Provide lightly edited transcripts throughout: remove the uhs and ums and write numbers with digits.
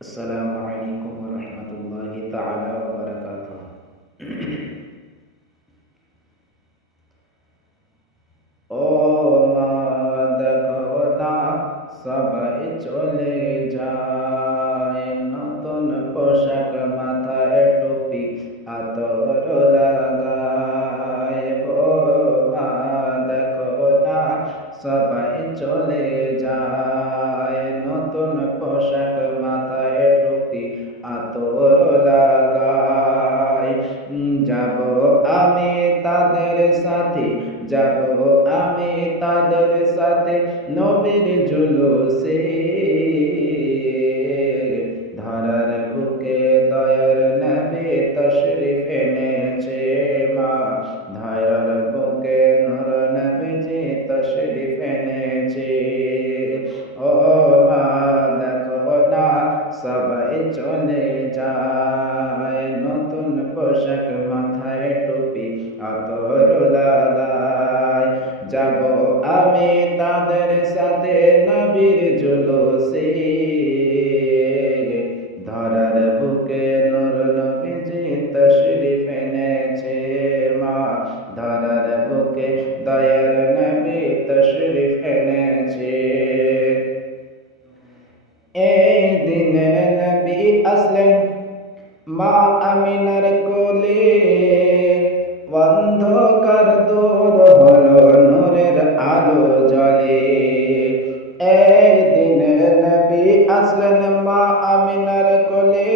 আসসালামু আলাইকুম ওয়া রাহমাতুল্লাহি তাআলা ওয়া বারাকাতুহু। ও মা দেখো না সবাই চলে যায়, নতুন পোশাক মাথায় টুপি আতর লাগায়। ও মা দেখো না সবাই চলে যায়, নতুন পোশাক মাথায় টুপি আতর লাগায়। যাব আমি তাদের সাথে, যাব আমি তাদের সাথে নবীর জুলুসে। ধরার বুকে দয়ার নবী তশরিফ এনেছে মা, ধরার বুকে নূর নবীজি তশরিফ এনেছে। ও মা দেখো না সবাই চলে যায়, নতুন পোশাক মাথায় টুপি আতর লাগায়। যাব আমি তাদের সাথে নবীর জুলুসে। ধরার বুকে নূর নবীজি তশরিফ এনেছে মা, ধরার বুকে দয়ার নবী তশরিফ এনেছে। এই দিনে নবী আসলেন মা আমিনার কোলে, অন্ধকার দূর হলো নূরের আলো জ্বলে। এই দিনে নবী আসলেন মা আমিনার কোলে,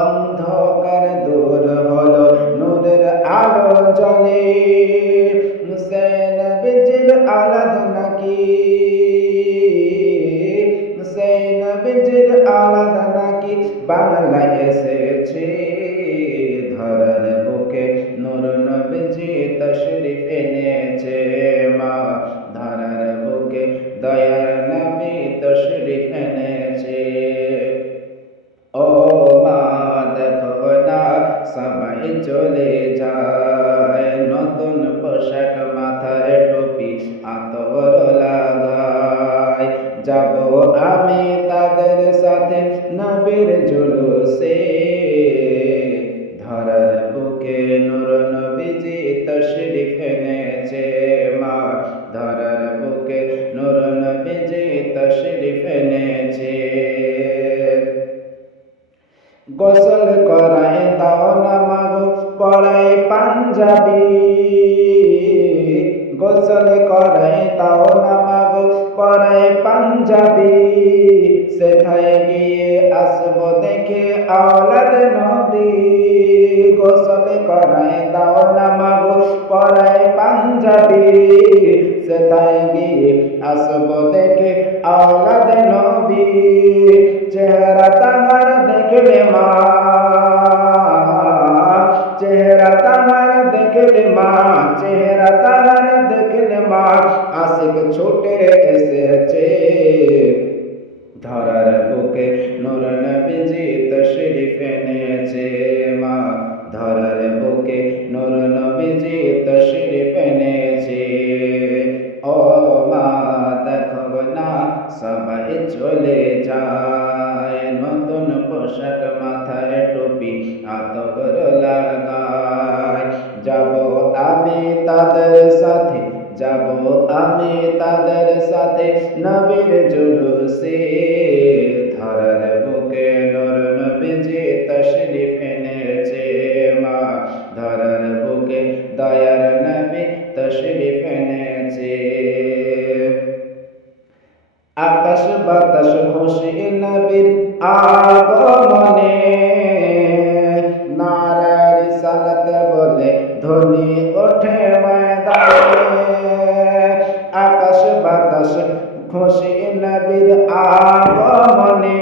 অন্ধকার দূর হলো নূরের আলো জ্বলে। সে নবীজির আরাধনা কি, সে নবীজির আরাধনা কি বাংলায় এসেছে। ধরার বুকে নূর নবীজি তশরিফ এনেছে মা, ধরার বুকে দয়ার নবী তশরিফ এনেছে। ও মা দেখো না সবাই চলে যায়, নতুন পোশাক মাথায় টুপি আতর লাগায়। যাব আমি তাদের সাথে নবীর জুলুসে। ধরার বুকে নূর নবীজি তশরিফ এনেছে মা, ধরার বুকে নূর নবীজি তশরিফ এনেছে। গোসল করায় দাও না মাগো পরায় পাঞ্জাবি, গোসল করায় দাও না মাগো পরায় পাঞ্জাবি। সেথায় গিয়ে আসবো দেখে আওলাদ নবী, গোসল করায় দাও না মাগো পরায় পাঞ্জাবি। সেথায় গিয়ে আসবো দেখে আওলাদ নবী। চেহারা তাহার দেখলে মা, চেহারা তাহার দেখলে মা, চেহারা তাহার দেখলে মা আশিক ছুটে এসেছে। ধরার বুকে নূর নবীজি তশরিফ এনেছে মা, ধরার বুকে নূর নবীজি তশরিফ এনেছে। ও মা দেখো না সবাই চলে যায়, নতুন পোশাক মাথায় টুপি আতর লাগায়। যাব আমি তাদের সাথে, যাব আমি তাদের সাথে নবীর জুলুসে। ধরার বুকে নূর নবীজি তশরিফ এনেছে মা, ধরার বুকে দয়ার নবী তশরিফ এনেছে। আকাশ বাতাস খুশি নবীর আগমনে, নারায়ে রিসালাত বলে ধ্বনি ওঠে ময়দানে। আকাশ বাতাস খুশি নবীর আগমনে,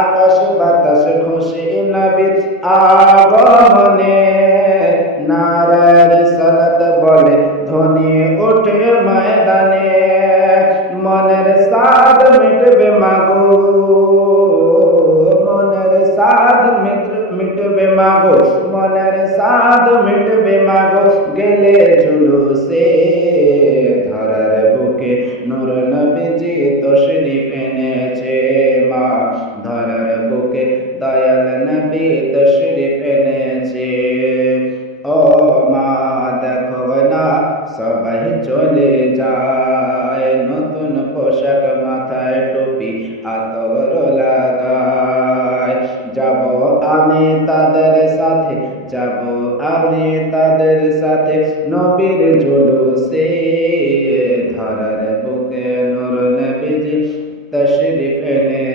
আকাশ বাতাস খুশি নবীর আগমনে। নারায়ে রিসালাত বলে ধ্বনি ওঠে ময়দানে। মনের সাদ মিটবে মাগো, মনের সাদ মিটবে মাগো, মনের সাদ মিটবে মাগো গেলে জুলুসে। ধরার বুকে নূর নবীজি তশরিফ চলে যায়, নতুন পোশাক মাথায় টুপি আতর লাগায়। যাব আমি তাদের সাথে, যাব আমি তাদের সাথে নবীর জুলুসে, ধরার বুকে নূর নবীজি তশরিফ এনে